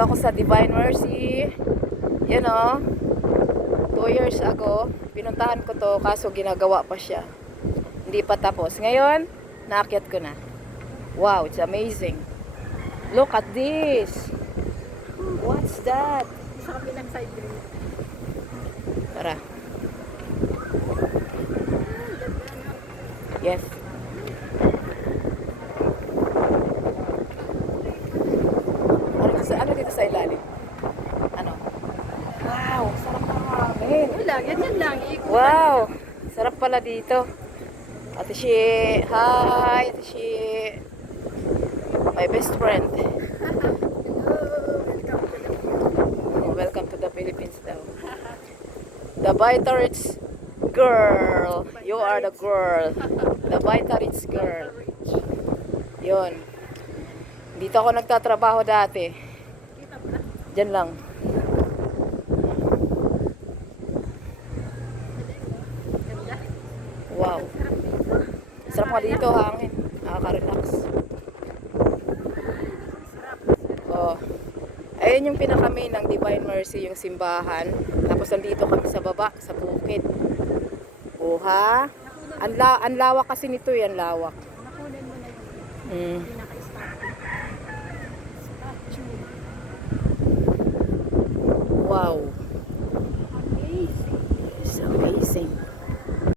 Dito ako sa Divine Mercy. Yan o. 2 years ago, pinuntahan ko to kaso ginagawa pa siya. Hindi pa tapos. Ngayon, naakyat ko na. Wow, it's amazing. Look at this. What's that? Sa kabilang side rin. Tara. Yes. Ano dito sa ilalim? Ano? Wow, sarap ng hangin. Wala, ganyan lang. Wow, sarap pala dito. Ate Shi, hi, Ate Shi. My best friend. Welcome to the Philippines daw. The Vitarits girl. You are the girl. The Vitarits girl. Yun. Dito ako nagtatrabaho dati. Diyan lang. Wow. Sarap nga dito, hangin. Nakaka-relax. Oh. Ayun yung pinaka-main ng Divine Mercy, yung simbahan. Tapos nandito kami sa baba, sa bukid. Oha. Ang lawak kasi nito yan, lawak. Nakunin mo na yung pinaka-statue. Wow.